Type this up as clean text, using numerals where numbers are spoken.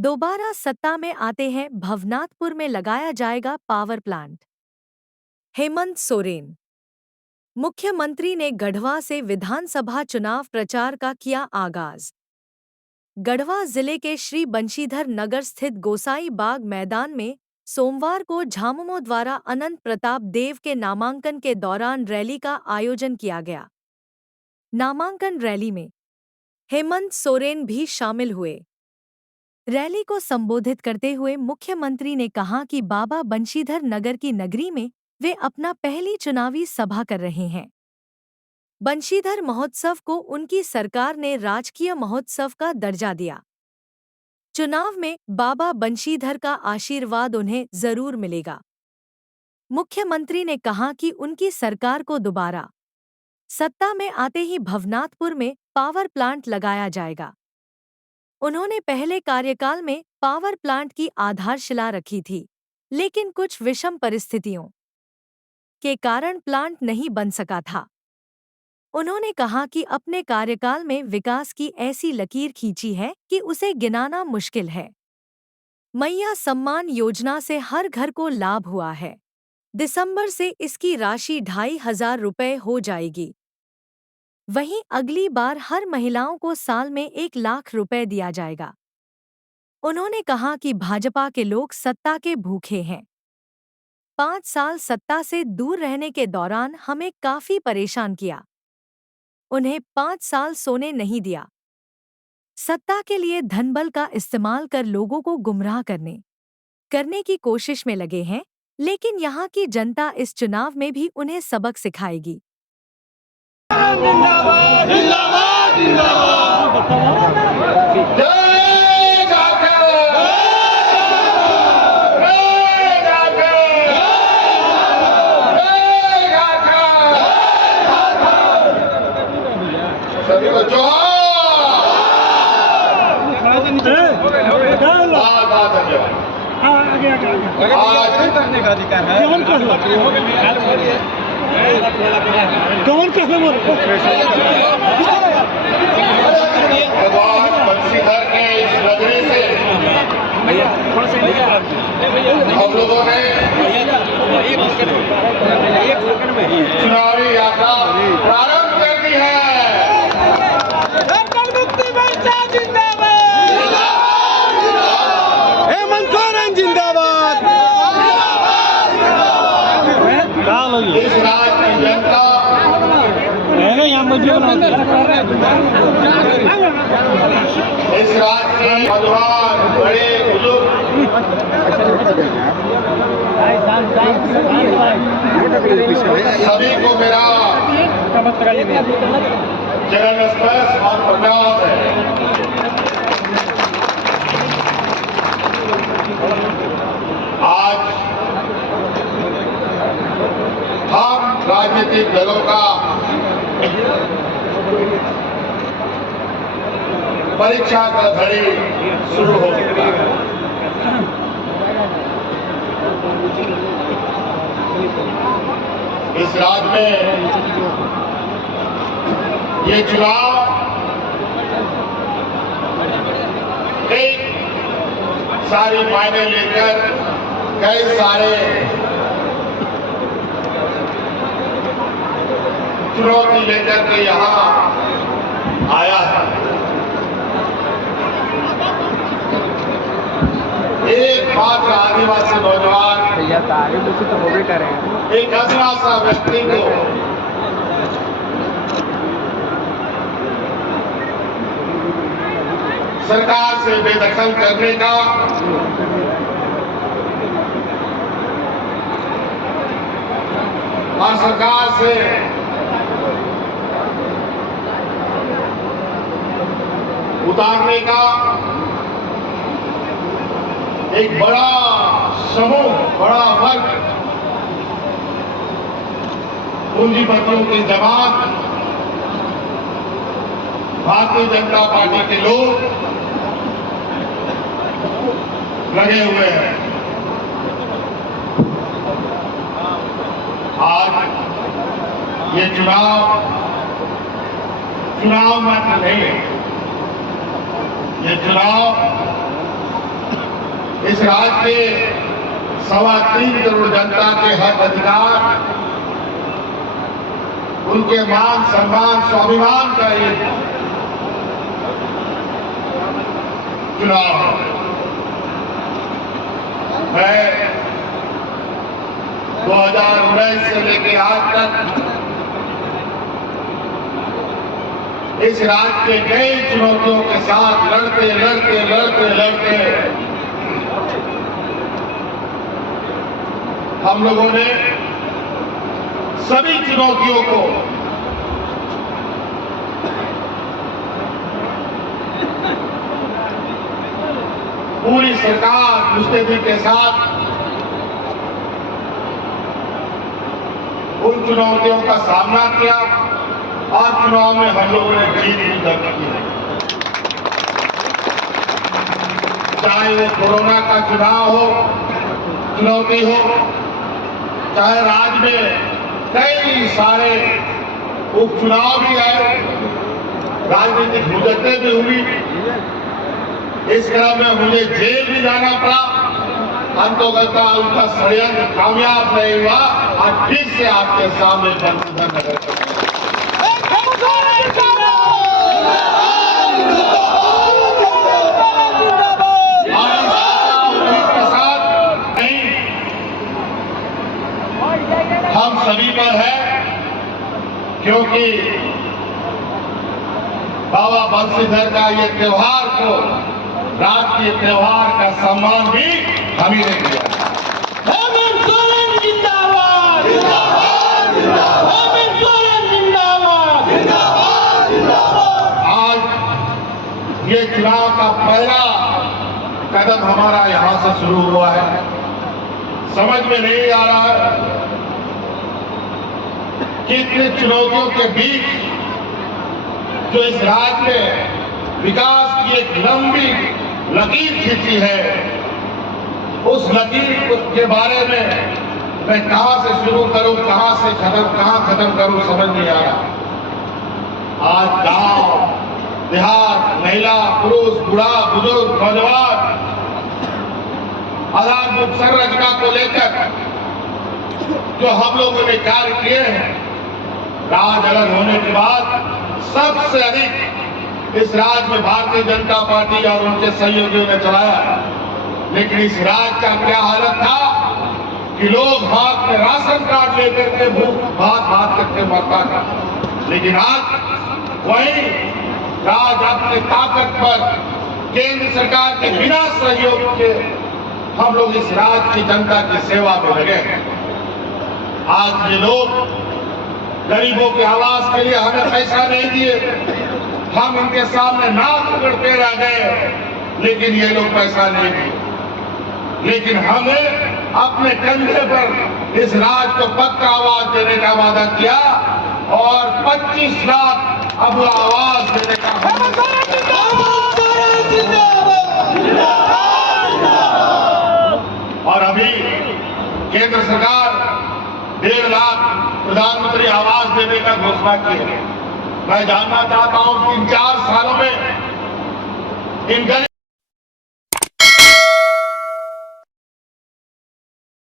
दोबारा सत्ता में आते हैं, भवनाथपुर में लगाया जाएगा पावर प्लांट। हेमंत सोरेन। मुख्यमंत्री ने गढ़वा से विधानसभा चुनाव प्रचार का किया आगाज। गढ़वा जिले के श्री बंशीधर नगर स्थित गोसाई बाग मैदान में सोमवार को झामुमो द्वारा अनंत प्रताप देव के नामांकन के दौरान रैली का आयोजन किया गया। नामांकन रैली में हेमंत सोरेन भी शामिल हुए। रैली को संबोधित करते हुए मुख्यमंत्री ने कहा कि बाबा बंशीधर नगर की नगरी में वे अपना पहली चुनावी सभा कर रहे हैं। बंशीधर महोत्सव को उनकी सरकार ने राजकीय महोत्सव का दर्जा दिया। चुनाव में बाबा बंशीधर का आशीर्वाद उन्हें जरूर मिलेगा। मुख्यमंत्री ने कहा कि उनकी सरकार को दोबारा सत्ता में आते ही भवनाथपुर में पावर प्लांट लगाया जाएगा। उन्होंने पहले कार्यकाल में पावर प्लांट की आधारशिला रखी थी, लेकिन कुछ विषम परिस्थितियों के कारण प्लांट नहीं बन सका था। उन्होंने कहा कि अपने कार्यकाल में विकास की ऐसी लकीर खींची है कि उसे गिनाना मुश्किल है। मैया सम्मान योजना से हर घर को लाभ हुआ है। दिसंबर से इसकी राशि 2,500 रुपये हो जाएगी। वहीं अगली बार हर महिलाओं को साल में 1 लाख रुपए दिया जाएगा। उन्होंने कहा कि भाजपा के लोग सत्ता के भूखे हैं। 5 साल सत्ता से दूर रहने के दौरान हमें काफी परेशान किया। उन्हें 5 साल सोने नहीं दिया। सत्ता के लिए धनबल का इस्तेमाल कर लोगों को गुमराह करने की कोशिश में लगे हैं, लेकिन यहाँ की जनता इस चुनाव में भी उन्हें सबक सिखाएगी। जिंदाबाद जिंदाबाद जिंदाबाद। करने का अधिकार है। कौन कैसे बोल बंशीधर के इस नगरी से हम लोगों ने चुनावी यात्रा प्रारंभ कर दी है। हेमंत सोरेन जिंदाबाद। इस राज्य की जनता इस राज्य के नौजवान बड़े बुजुर्ग सभी को मेरा जगह स्पर्श और प्रणाम है। आज हम राजनीतिक दलों का परीक्षा का घड़ी शुरू हो चुका है। इस राज्य में ये चुनाव कई सारी मायने लेकर कई सारे चुनौती लेकर के यहाँ आया है। एक मात्र आदिवासी नौजवान एक अधरा सा व्यक्ति को सरकार से बेदखल करने का और सरकार से उतारने का एक बड़ा समूह, बड़ा वर्ग, पूंजीपतियों की जमात, भारतीय जनता पार्टी के लोग लगे हुए हैं। आज ये चुनाव मात्र नहीं है, ये चुनाव इस राज्य के 3.25 करोड़ जनता के हक अधिकार, उनके मान सम्मान स्वाभिमान का ये चुनाव है। मैं 2019 से लेकर आज तक इस राज्य के कई चुनौतियों के साथ लड़ते हम लोगों ने सभी चुनौतियों को पूरी सरकार मुस्तैदी के साथ उन चुनौतियों का सामना किया और चुनाव में हम लोगों ने कई जीत दर्ज की है। चाहे वो कोरोना का चुनौती हो, चाहे राज्य में कई सारे उपचुनाव भी आए, राजनीतिक हुज्जतें भी हुई, इस क्रम में मुझे जेल भी जाना पड़ा। अंतोगता उनका षड्यंत्र कामयाब नहीं हुआ। आज फिर से आपके सामने बंशीधर नगर के साथ हम सभी पर है, क्योंकि बाबा बंशीधर का ये त्योहार को राष्ट्रीय त्योहार का सम्मान भी हम ही ने दिया। हेमंत सोरेन जिंदाबाद, जिंदाबाद, जिंदाबाद। हेमंत सोरेन जिंदाबाद, जिंदाबाद, जिंदाबाद। आज ये चुनाव का पहला कदम हमारा यहां से शुरू हुआ है। समझ में नहीं आ रहा है कि इतनी चुनौतियों के बीच जो इस राज्य में विकास की एक लंबी लकीर खींची है, उस लकीर के बारे में मैं कहां से शुरू करूं, कहां खत्म करूं, समझ नहीं आ रहा। आज गांव देहात, महिला पुरुष, बूढ़ा बुजुर्ग, नौजवान आधारभूत संरचना को लेकर जो हम लोगों ने कार्य किए हैं, राज अलग होने के बाद सबसे अधिक इस राज्य में भारतीय जनता पार्टी और उनके सहयोगियों ने चलाया। लेकिन इस राज्य का क्या हालत था कि लोग हाथ में राशन कार्ड लेकर के भूख भात करके मरता था। लेकिन आज वही राज अपने ताकत पर केंद्र सरकार के बिना सहयोग के हम लोग इस राज्य की जनता की सेवा में लगे हैं। आज ये लोग गरीबों के आवास के लिए हमें पैसा नहीं दिए, हम इनके सामने नाक रगड़ते रह गए, लेकिन ये लोग पैसा नहीं दिए। लेकिन हमें अपने कंधे पर इस राज्य को पक्का आवाज देने का वादा किया और 25 लाख अब आवाज देने का और अभी केंद्र सरकार 1.5 लाख प्रधानमंत्री आवास देने का घोषणा की है। मैं जानना चाहता हूं कि इन 4 सालों में इन